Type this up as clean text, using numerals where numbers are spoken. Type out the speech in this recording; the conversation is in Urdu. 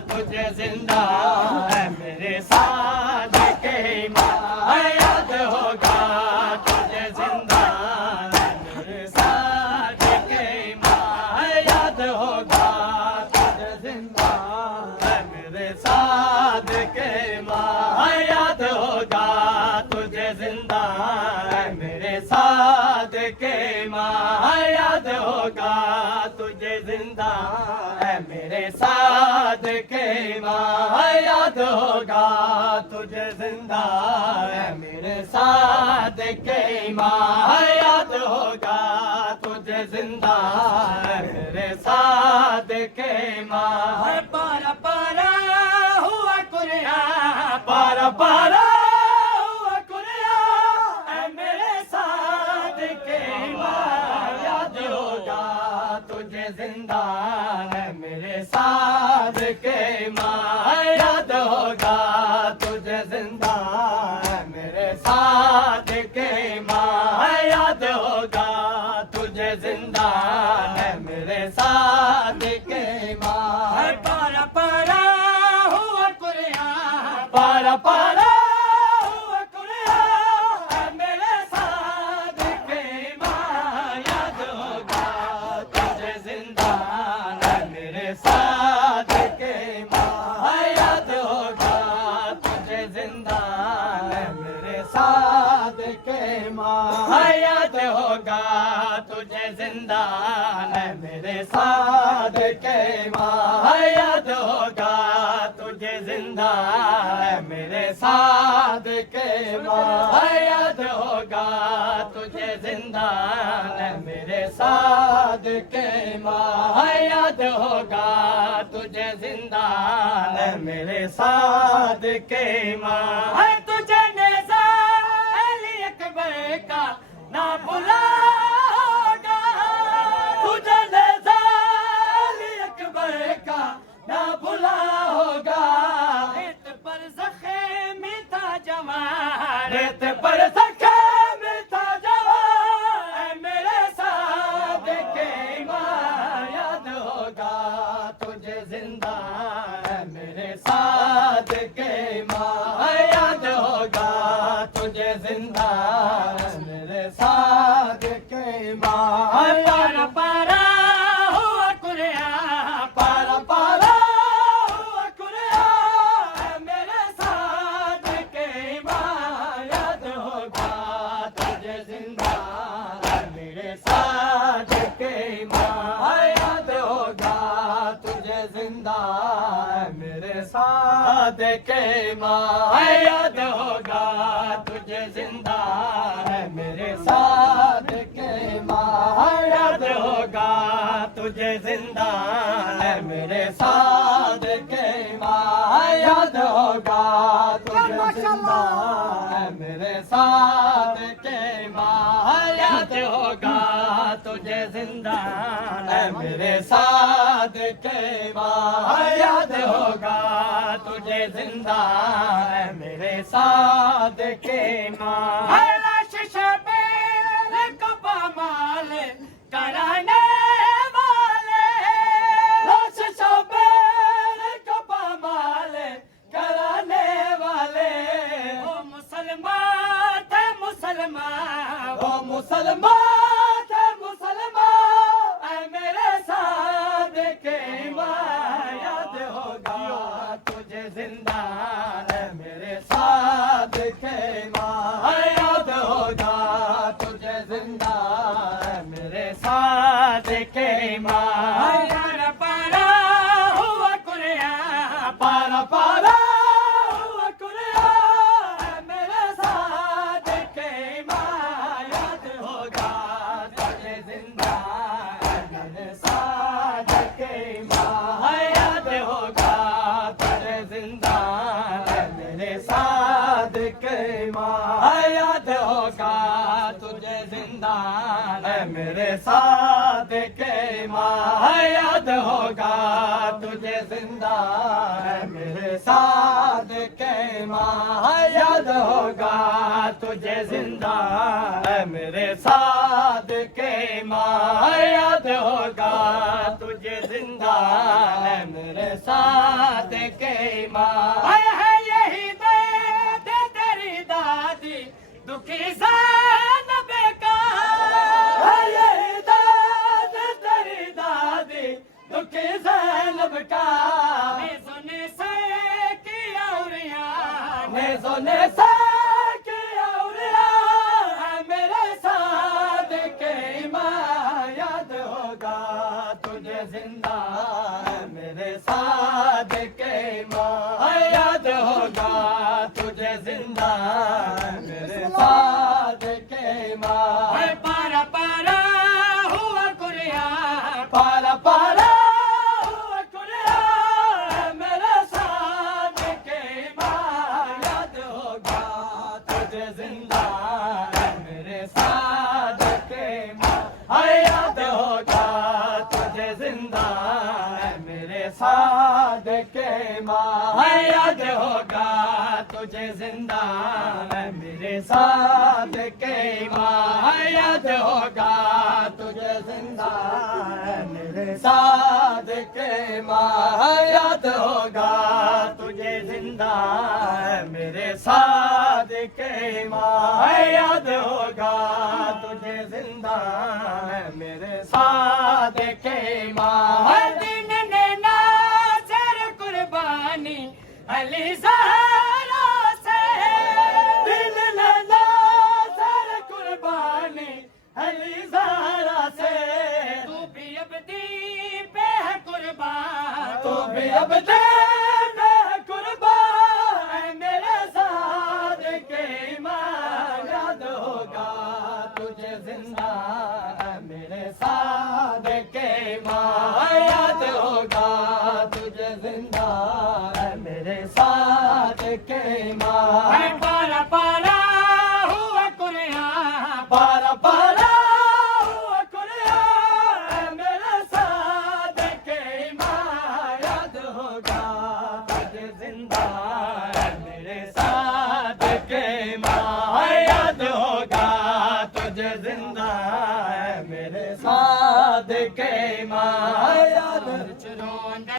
تجھے زندہ ہے میرے ساتھ کے ماں یاد ہوگا تجھے زندہ ہے میرے ساتھ کے ماں یاد ہوگا تجھے زندہ ہے میرے ساتھ کے ماں یاد ہوگا تجھے زندہ ہے میرے ساتھ کے ماں یاد ہوگا تجھے زندہ ہے میرے ساتھ کے ماں یاد ہوگا تجھے زندہ ہے میرے ساتھ کے ماں یاد ہوگا تجھے زندہ ہے میرے ساتھ کے ماں پارا پارا ہوا کریا پارا پارا ہوا کریا اے میرے ساتھ کے ماں یاد ہوگا تجھے زندہ ہے میرے ساتھ کے ماں یاد ہوگا تجھے زندہ ہے میرے ساتھ کے ماں یاد ہوگا تجھے زندہ ہے میرے ساتھ کے ماں پارا پارا ہوا کریا پارا پارا ہوا کریا اے میرے ساتھ کے ماں یاد ہوگا تجھے زندہ ہے میرے ساتھ کے ماں یاد ہوگا تجھے زندہ ہے میرے ساتھ کے ماں یاد ہوگا تجھے زندہ ہے میرے ساتھ کے ماں یاد ہوگا تجھے زندہ ہے میرے ساتھ کے ماں یاد ہوگا تجھے زندہ ہے میرے ساتھ کے ماں یاد ہوگا تجھے زندہ ہے میرے ساتھ کے ماں تجھے نیزہ علی اکبر کا نہ بھلا ہوگا تجھے نیزہ علی اکبر کا نہ بھلا ہوگا ریت پر زخم تھا جوان ریت پر زخم تھا جوان اے میرے ساتھ کے ماں یاد ہوگا تجھے زندہ ہے میرے ساتھ کے ماں یاد ہوگا تجھے زندہ ہے میرے ساتھ کے ماں پارا پارا ہوا کریا پارا پارا ہوا کریا اے میرے ساتھ کے ماں یاد ہوگا تجھے زندہ ہے میرے ساتھ کے ماں یاد ہوگا تجھے زندہ ہے میرے ساتھ کے ماں یاد ہوگا تجھے زندہ ہے میرے ساتھ کے ماں یاد ہوگا تجھے زندہ ہے میرے ساتھ کے ماں یاد ہوگا تجھے زندہ ہے میرے ساتھ کے ماں یاد ہوگا تجھے زندہ ہے میرے ساتھ کے ماں یاد ہوگا تجھے زندہ ہے میرے ساتھ کے ماں لاش شبیر کو پامال کرانے والے لاش شبیر کو پامال کرانے والے وہ مسلمان تھے مسلمان وہ مسلمان تھے مسلمان اے میرے ساتھ کے ماں یاد ہوگا تجھے زندہ ہے میرے ساتھ کے ماں یاد ہوگا تجھے زندہ ہے میرے ساتھ کے ماں پارا پارا ہوا کریا پارا پارا ہوا کریا اے میرے ساتھ کے ماں یاد ہوگا تجھے زندہ ہے میرے ساتھ کے ماں یاد ہوگا تجھے زندہ ہے میرے ساتھ کے ماں یاد ہوگا تجھے زندہ ہے میرے ساتھ کے ماں یاد ہوگا تجھے زندہ ہے میرے ساتھ کے ماں یاد ہوگا تجھے زندہ ہے میرے ساتھ کے ماں یاد ہوگا تجھے زندہ ہے میرے ساتھ ماں ہے یہی دے تیری دادی دکھی زینب کا ہے یہی دے تیری دادی دکھی زینب کا نیزوں نے سے کیا اوریاں نیزوں نے سے کیا اوریاں ہے میرے صادق ماں یاد ہوگا تجھے زندہ ہے میرے صادق ماں یاد ہوگا تجھے زندہ ہے میرے صادق ماں پارا پارا ہوا کریا پارا پارا ہوا کریا میرے صادق ماں یاد ہوگا تجھے زندہ ہے میرے صادق ماں یاد ہوگا تجھے زندہ ہے میرے صادق ماں یاد ہوگا تجھے زندہ ہے میرے صادق ماں یاد ہوگا تجھے زندہ ہے میرے صادق ماں یاد ہوگا تجھے زندہ ہے میرے صادق ماں یاد ہوگا تجھے زندہ ہے میرے صادق ماں دن نے ناظر قربانی علی زہرا سے دل نے ناظر قربانی علی زہرا سے تو بھی اب دی پہ ہے قربان تو بھی اب دی پہ ہے قربان اے میرے صادق ماں یاد ہوگا تجھے زندہ ہے میرے صادق ماں یاد ہوگا تجھے زندہ ہے میرے صادق ماں پارا پارا ہوا کریا پارا پارا ہوا کریا میرے صادق ماں یاد ہوگا تجھے زندہ ہے میرے صادق ماں یاد ہوگا تجھے زندہ ہے میرے صادق ماں یاد